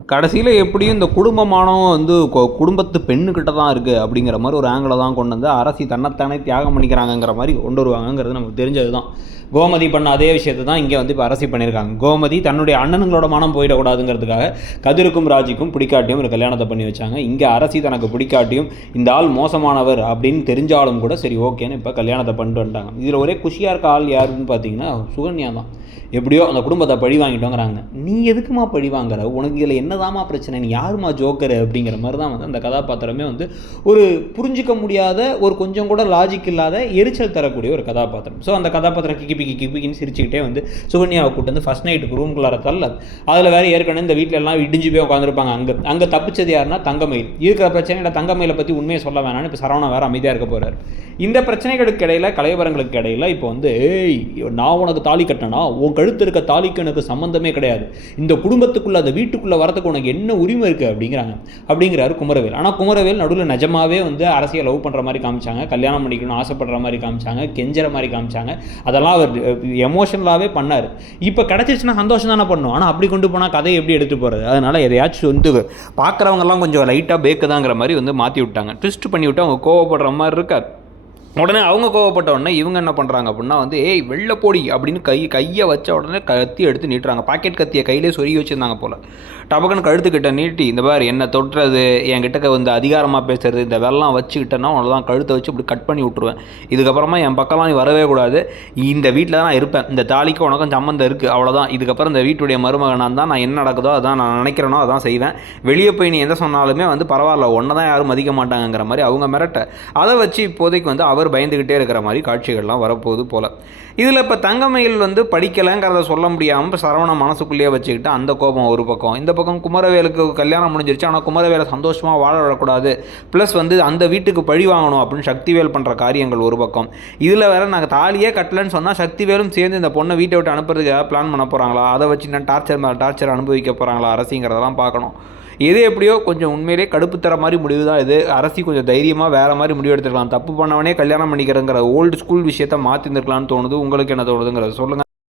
கடைசியில் எப்படியும் இந்த குடும்பமானவன் வந்து குடும்பத்து பெண்ணுக்கிட்ட தான் இருக்குது அப்படிங்கிற மாதிரி ஒரு ஆங்கிளை தான் கொண்டு வந்து அரசி தன்னைத்தானே தியாகம் பண்ணிக்கிறாங்கங்கிற மாதிரி கொண்டு வருவாங்கங்கிறது நமக்கு தெரிஞ்சது தான் கோமதி பண்ண அதே விஷயத்தை தான் இங்கே வந்து இப்போ அரசி பண்ணியிருக்காங்க. கோமதி தன்னுடைய அண்ணனுங்களோட மனம் போயிடக்கூடாதுங்கிறதுக்காக கதிருக்கும் ராஜிக்கும் பிடிக்காட்டியும் ஒரு கல்யாணத்தை பண்ணி வச்சாங்க. இங்கே அரசி தனக்கு பிடிக்காட்டியும் இந்த ஆள் மோசமானவர் அப்படின்னு தெரிஞ்சாலும் கூட சரி ஓகேன்னு இப்போ கல்யாணத்தை பண்ணிட்டு வந்துட்டாங்க. இதில் ஒரே குஷியாக இருக்க ஆள் யாருன்னு பார்த்தீங்கன்னா சுகன்யா தான். எப்படியோ அந்த குடும்பத்தை பழி வாங்கிட்டோங்கிறாங்க. நீ எதுக்குமா பழி வாங்குற? உனக்கு இதில் என்னதாம்மா பிரச்சனை? நீ யாருமா ஜோக்கர்? அப்படிங்கிற மாதிரி தான் வந்து அந்த கதாபாத்திரமே வந்து ஒரு புரிஞ்சிக்க முடியாத ஒரு கொஞ்சம் கூட லாஜிக் இல்லாத எரிச்சல் தரக்கூடிய ஒரு கதாபாத்திரம். ஸோ அந்த கதாபாத்திரம் கிக்கி பிக்கி கிப்பிக்கின்னு சிரிச்சுக்கிட்டே வந்து சுகன்யாவை கூட்டு வந்து ஃபஸ்ட் நைட்டுக்கு ரூம்குள்ளார தள்ள. அதில் வேறு ஏற்கனவே இந்த வீட்டில் எல்லாம் இடிஞ்சு போய் உட்காந்துருப்பாங்க அங்கே. அங்கே தப்பிச்சது யாருன்னா தங்கமயில். இருக்கிற பிரச்சனையில தங்கமயிலை பற்றி உண்மையை சொல்ல வேணாம்னு இப்போ சரவணா வேறு அமைதியாக இருக்க போகிறார் இந்த பிரச்சனைகளுக்கு இடையில கலைவரங்களுக்கு இடையில இப்போ வந்து நான் உனக்கு தாலி கட்டினா? உன் கழுத்து இருக்க தாலிக்கு எனக்கு சம்மந்தமே கிடையாது. இந்த குடும்பத்துக்குள்ள அந்த வீட்டுக்குள்ள வரதுக்கு உனக்கு என்ன உரிமை இருக்குது அப்படிங்கிறாங்க. அப்படிங்கிறாரு குமரவேல். ஆனால் குமரவேல் நடுவில் நிஜமாவே வந்து அரசியல் லவ் பண்ணுற மாதிரி காமிச்சாங்க. கல்யாணம் பண்ணிக்கணும் ஆசைப்படுற மாதிரி காமிச்சாங்க. கெஞ்சுற மாதிரி காமிச்சாங்க. அதெல்லாம் அவர் எமோஷனலாகவே பண்ணார். இப்போ கிடச்சிருச்சுன்னா சந்தோஷம் தானே பண்ணும். ஆனால் அப்படி கொண்டு போனால் கதையை எப்படி எடுத்து போகிறது அதனால் எதையாச்சும் வந்து பார்க்குறவங்கலாம் கொஞ்சம் லைட்டாக பேக்குதாங்கிற மாதிரி வந்து மாற்றி விட்டாங்க. ட்விஸ்ட் பண்ணி விட்டு அவங்க கோவப்படுற மாதிரி இருக்காது உடனே அவங்க கோவப்பட்ட உடனே இவங்க என்ன பண்ணுறாங்க அப்படின்னா வந்து ஏய் வெளில போடி அப்படின்னு கை கையை வச்ச உடனே கத்தி எடுத்து நீட்டுறாங்க. பாக்கெட் கத்தியை கையிலே சொருகி வச்சுருந்தாங்க போல். டபக்குன்னு கழுத்துக்கிட்ட நீட்டி இந்த மாதிரி என்ன தொட்டுறது? என் கிட்டக்க வந்து அதிகாரமாக பேசுறது இந்த வெள்ளம் வச்சுக்கிட்டேன்னா அவ்வளோதான் கழுத்தை வச்சு இப்படி கட் பண்ணி விட்ருவேன் இதுக்கப்புறமா என் பக்கம்லாம் நீ வரவே கூடாது. இந்த வீட்டில் தான் இருப்பேன். இந்த தாலிக்கு உனக்கும் சம்மந்தம் இருக்குது அவ்வளோதான் இதுக்கப்புறம் இந்த வீட்டுடைய மருமகனாக தான் நான் என்ன நடக்குதோ அதான் நான் நினைக்கிறேனோ அதான் செய்வேன். வெளியே போய் நீ எந்த சொன்னாலுமே வந்து பரவாயில்ல ஒன்றை தான் யாரும் மதிக்க மாட்டாங்கங்கிற மாதிரி அவங்க மிரட்ட. அதை வச்சு இப்போதைக்கு வந்து அவர் பயந்துக்கிட்டே இருக்கிற மாதிரி காட்சிகள்லாம் வரப்போகுது போல். இதில் இப்போ தங்கமயில் வந்து படிக்கலைங்கிறத சொல்ல முடியாமல் இப்போ சரவண மனசுக்குள்ளேயே வச்சுக்கிட்டு அந்த கோபம் ஒரு பக்கம். இந்த பக்கம் குமரவேலுக்கு கல்யாணம் முடிஞ்சிருச்சு. ஆனால் குமரவேலை சந்தோஷமாக வாழ விடக்கூடாது. ப்ளஸ் வந்து அந்த வீட்டுக்கு பழி வாங்கணும் அப்படின்னு சக்திவேல் பண்ணுற காரியங்கள் ஒரு பக்கம். இதில் வேற நாங்கள் தாலியே கட்டலன்னு சொன்னால் சக்திவேலும் சேர்ந்து இந்த பொண்ணை வீட்டை விட்டு அனுப்புறதுக்காக பிளான் பண்ண போகிறாங்களா அதை வச்சு நான் டார்ச்சர் மேலே டார்ச்சர் அனுபவிக்க போகிறாங்களா அரசிங்கிறதெல்லாம் பார்க்கணும். எது எப்படியோ கொஞ்சம் உண்மையிலே கடுப்பு தர மாதிரி முடிவு தான் இது. அரசி கொஞ்சம் தைரியமாக வேறு மாதிரி முடிவு எடுத்துக்கலாம் தப்பு பண்ணவனே கல்யாணம் பண்ணிக்கிறேங்கிற ஓல்டு ஸ்கூல் விஷயத்தை மாற்றிருந்துருக்கலாம்னு தோணுது. உங்களுக்கு என்ன தோணுதுங்கிறத சொல்லுங்கள்